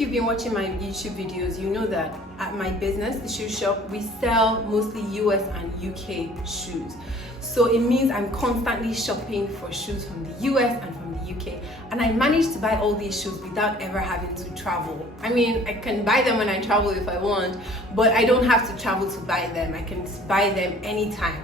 If you've been watching my YouTube videos, you know that at my business, the shoe shop, we sell mostly US and UK shoes. So it means I'm constantly shopping for shoes from the US and from the UK. And I managed to buy all these shoes without ever having to travel. I mean, I can buy them when I travel if I want, but I don't have to travel to buy them. I can buy them anytime.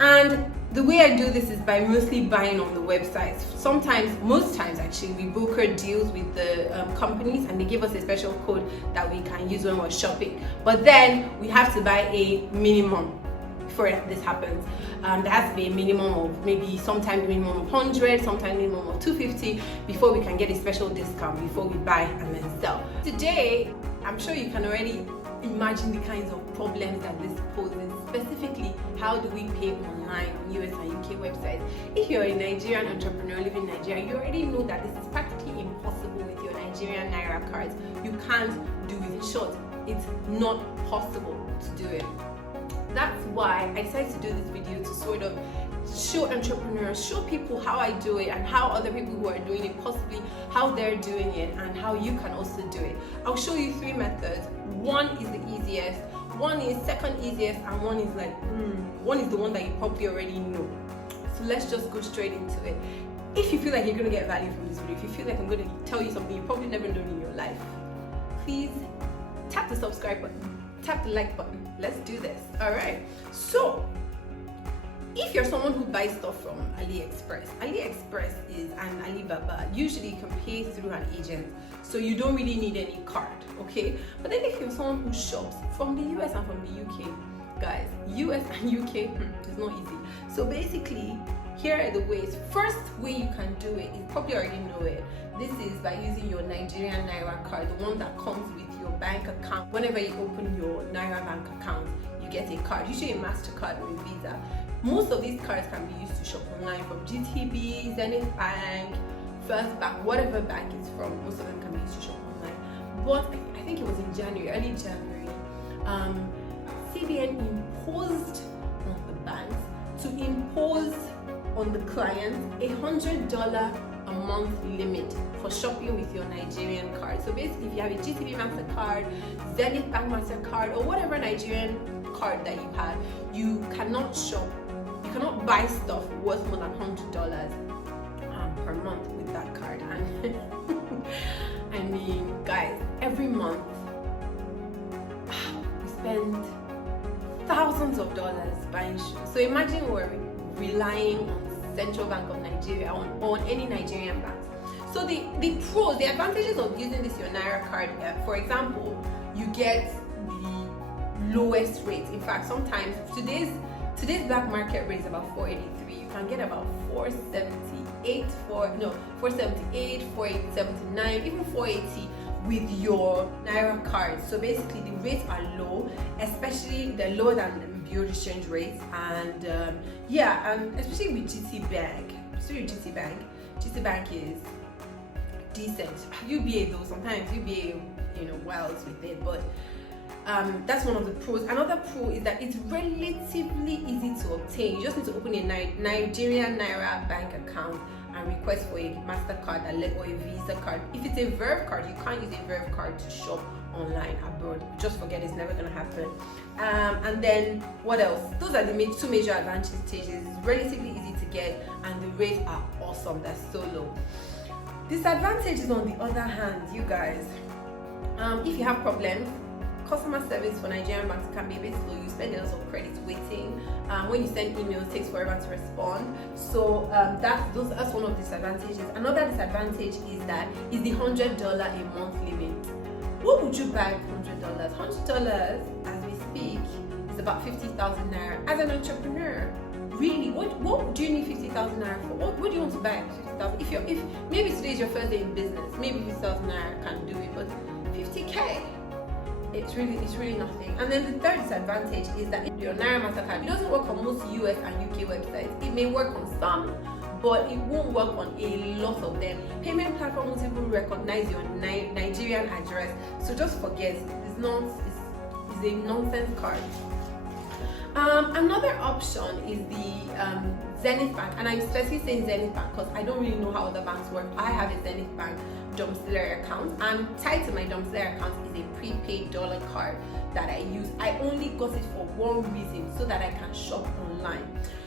And the way I do this is by mostly buying on the websites. Sometimes, most times actually, we broker deals with the companies and they give us a special code that we can use when we're shopping. But then we have to buy a minimum before this happens. There has to be a minimum of maybe sometimes a minimum of 100, sometimes a minimum of 250 before we can get a special discount before we buy and then sell. Today, I'm sure you can already imagine the kinds of problems that this poses. Specifically, how do we pay online on US and UK websites? If you're a Nigerian entrepreneur living in Nigeria, you already know that this is practically impossible with your Nigerian Naira cards. You can't do it. In short, it's not possible to do it. That's why I decided to do this video to sort of show entrepreneurs, show people how I do it and how other people who are doing it, possibly how they're doing it and how you can also do it. I'll show you 3 methods. One is the easiest, one is second easiest, and one is like, one is the one that you probably already know. So let's just go straight into it. If you feel like you're going to get value from this video, if you feel like I'm going to tell you something you probably never known in your life, please tap the subscribe button, tap the like button. Let's do this. All right. So if you're someone who buys stuff from AliExpress is an Alibaba. Usually you can pay through an agent, so you don't really need any card, okay? But then if you're someone who shops from the US and from the UK, guys, US and UK is not easy. So basically, here are the ways. First way you can do it, you probably already know it. This is by using your Nigerian Naira card, the one that comes with your bank account. Whenever you open your Naira bank account, you get a card, usually a MasterCard or a Visa. Most of these cards can be used to shop online from GTB, Zenith Bank, First Bank, whatever bank it's from. Most of them can be used to shop online. But I think it was in January, early January, CBN imposed on the banks to impose on the clients a $100 a month limit for shopping with your Nigerian card. So basically, if you have a GTB MasterCard, Zenith Bank MasterCard, or whatever Nigerian card that you have, you cannot shop. You cannot buy stuff worth more than $100 per month with that card. And I mean, guys, every month we spend thousands of dollars buying shoes. So imagine we're relying on Central Bank of Nigeria, on any Nigerian bank. So the pros, the advantages of using this your Naira card, for example, you get the lowest rates. In fact, sometimes today's black market rate is about 483. You can get about 478, 479, even 480 with your Naira card. So basically, the rates are low, especially they're lower than the Bureau exchange rates, and and especially with GT Bank. GT Bank is decent. UBA though, sometimes UBA, wells with it, but that's one of the pros. Another pro is that it's relatively easy to obtain. You just need to open a Nigerian Naira bank account and request for a MasterCard or a Visa card. If it's a Verve card, you can't use a Verve card to shop online abroad. Just forget, it's never going to happen. And then what else? Those are the 2 major advantages. It's relatively easy to get and the rates are awesome. They're so low. Disadvantages on the other hand, you guys, if you have problems, customer service for Nigerian banks can be a bit slow. You spend a lot of credit waiting. When you send emails, it takes forever to respond. So that's one of the disadvantages. Another disadvantage is the $100 a month limit. What would you buy with $100? $100, as we speak, is about 50,000 naira. As an entrepreneur, really, what do you need 50,000 naira for? What do you want to buy 50,000? If maybe today is your first day in business, maybe 50,000 naira can do it, but 50K. It's really nothing. And then the third disadvantage is that your Naira MasterCard, it doesn't work on most US and UK websites. It may work on some, but it won't work on a lot of them. Payment platforms won't even recognize your Nigerian address. So just forget, it's a nonsense card. Another option is the Zenith Bank, and I'm especially saying Zenith Bank because I don't really know how other banks work. I have a Zenith Bank domiciliary account, and tied to my domiciliary account is a prepaid dollar card that I use. I only got it for one reason, so that I can shop online.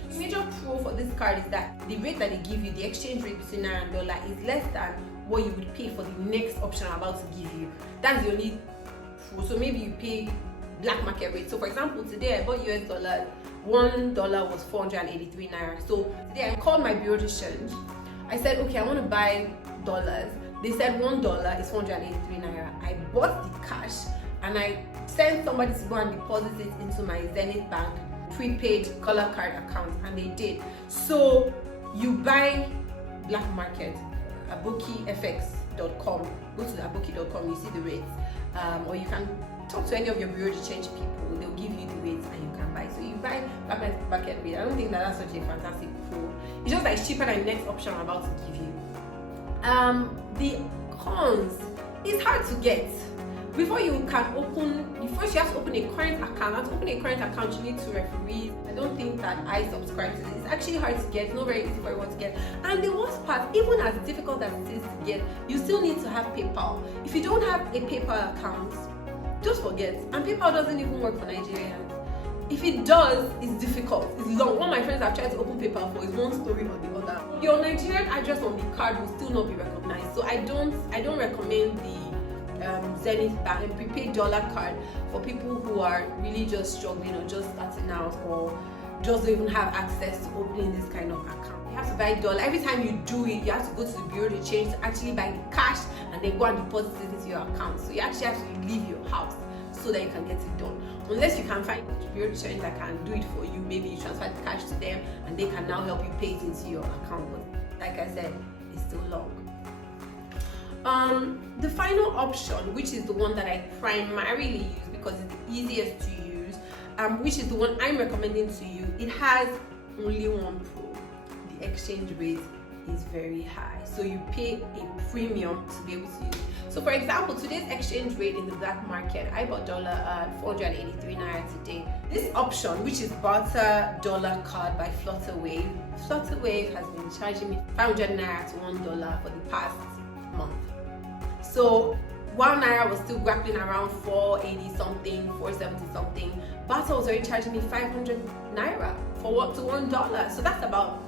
The major pro for this card is that the rate that they give you, the exchange rate between naira and dollar, is less than what you would pay for the next option I'm about to give you. That's the only pro. So maybe you pay black market rate. So for example, today I bought US dollars. $1 was 483 naira. So today I called my bureau de change. I said, okay, I want to buy dollars. They said $1 is 483 naira. I bought the cash and I sent somebody to go and deposit it into my Zenith Bank prepaid color card account, and they did. So you buy black market, abokifx.com. Go to abokifx.com, you see the rates, or you can talk to any of your bureau de change people. They'll give you the rates and you can buy. So you buy black market rate. I don't think that's such a fantastic pro. It's just like cheaper than the next option I'm about to give you. The cons, it's hard to get. Before you can first you have to open a current account. And to open a current account, you need 2 referees. I don't think that I subscribe to this. It's actually hard to get. It's not very easy for everyone to get. And the worst part, even as difficult as it is to get, you still need to have PayPal. If you don't have a PayPal account, just forget. And PayPal doesn't even work for Nigerians. If it does, it's difficult. It's long. One of my friends have tried to open PayPal for is one story or the other. Your Nigerian address on the card will still not be recognized. So I don't recommend the Zenith Bank and prepaid dollar card for people who are really just struggling or just starting out or just don't even have access to opening this kind of account. You have to buy dollar. Every time you do it, you have to go to the bureau de change to actually buy the cash and then go and deposit it into your account. So you actually have to leave your house so that you can get it done. Unless you can find a bureau de change that can do it for you, maybe you transfer the cash to them and they can now help you pay it into your account. But like I said, it's still long. The final option, which is the one that I primarily use because it's the easiest to use, which is the one I'm recommending to you, it has only one pro. The exchange rate is very high, so you pay a premium to be able to use it. So for example, today's exchange rate in the black market, I bought dollar at 483 naira today. This option, which is barter dollar card by Flutterwave has been charging me 500 naira to $1 for the past month. So 1 naira was still grappling around 480 something, 470 something. Barter was already charging me 500 naira for what, to $1. So that's about,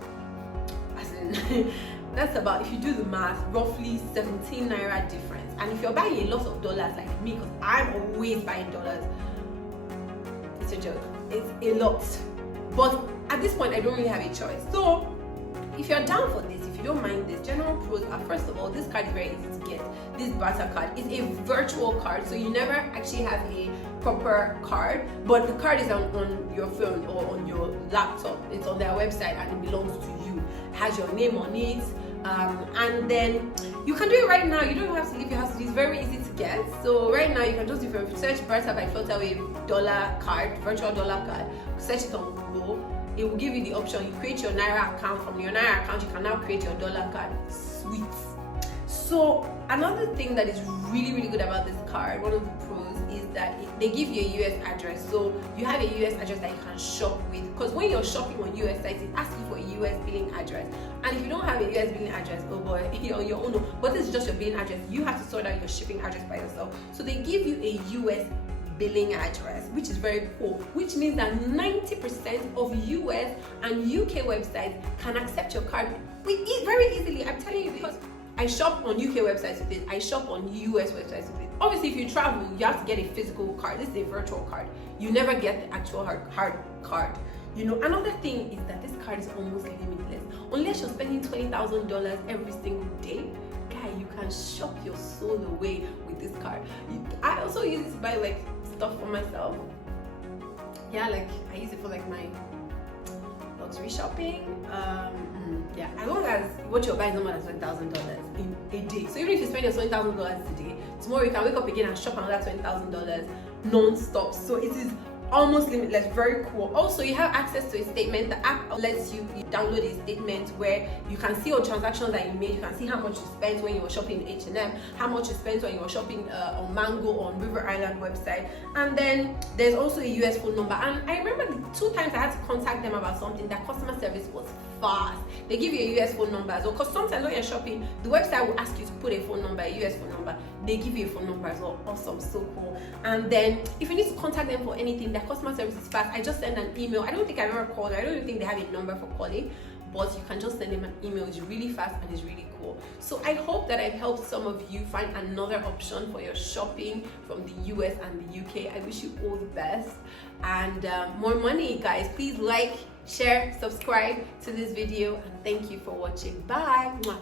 that's about, if you do the math, roughly 17 naira difference. And if you're buying a lot of dollars like me, because I'm always buying dollars, it's a joke. It's a lot. But at this point, I don't really have a choice. So if you're down for this, if you don't mind this, general pros are, first of all, this card is very easy to get. This barter card is a virtual card, so you never actually have a proper card, but the card is on your phone or on your laptop. It's on their website and it belongs to you. It has your name on it, and then you can do it right now. You don't have to leave your house. It's very easy to get. So right now you can just, if you search barter by Flutterwave dollar card, virtual dollar card, search it on Google. It will give you the option. You create your Naira account. From your Naira account, you can now create your dollar card. Sweet. So another thing that is really, really good about this card, one of the pros, is that they give you a US address. So you have a US address that you can shop with. Because when you're shopping on US sites, it asks you for a US billing address. And if you don't have a US billing address, oh boy, you're on your own. But this is just your billing address. You have to sort out your shipping address by yourself. So they give you a US billing address, which is very cool, which means that 90% of US and UK websites can accept your card very easily. I'm telling you, because I shop on UK websites with it, I shop on US websites with it. Obviously, if you travel, you have to get a physical card. This is a virtual card. You never get the actual hard card. You know, another thing is that this card is almost limitless. Unless you're spending $20,000 every single day, guy, you can shop your soul away with this card. I also use it to buy like stuff for myself. Yeah, like I use it for like my luxury shopping. Yeah, as long as what you're buying is no more than $20,000 in a day. So even if you spend your $20,000 today, tomorrow you can wake up again and shop another $20,000 non-stop. So it is almost limitless, very cool. Also, you have access to a statement. The app lets you download a statement where you can see all transactions that you made. You can see how much you spent when you were shopping H&M, how much you spent when you were shopping on Mango on River Island website. And then there's also a US phone number. And I remember the 2 times I had to contact them about something, that customer service was fast. They give you a US phone number as well, because sometimes when you're shopping, the website will ask you to put a phone number, a US phone number. They give you a phone number as well. Awesome, so cool. And then if you need to contact them for anything, their customer service is fast. I just send an email. I don't think I've ever called. I don't even think they have a number for calling, but you can just send them an email. It's really fast and it's really cool. So I hope that I've helped some of you find another option for your shopping from the US and the UK. I wish you all the best and more money, guys. Please like, share, subscribe to this video, and thank you for watching. Bye. Mwah.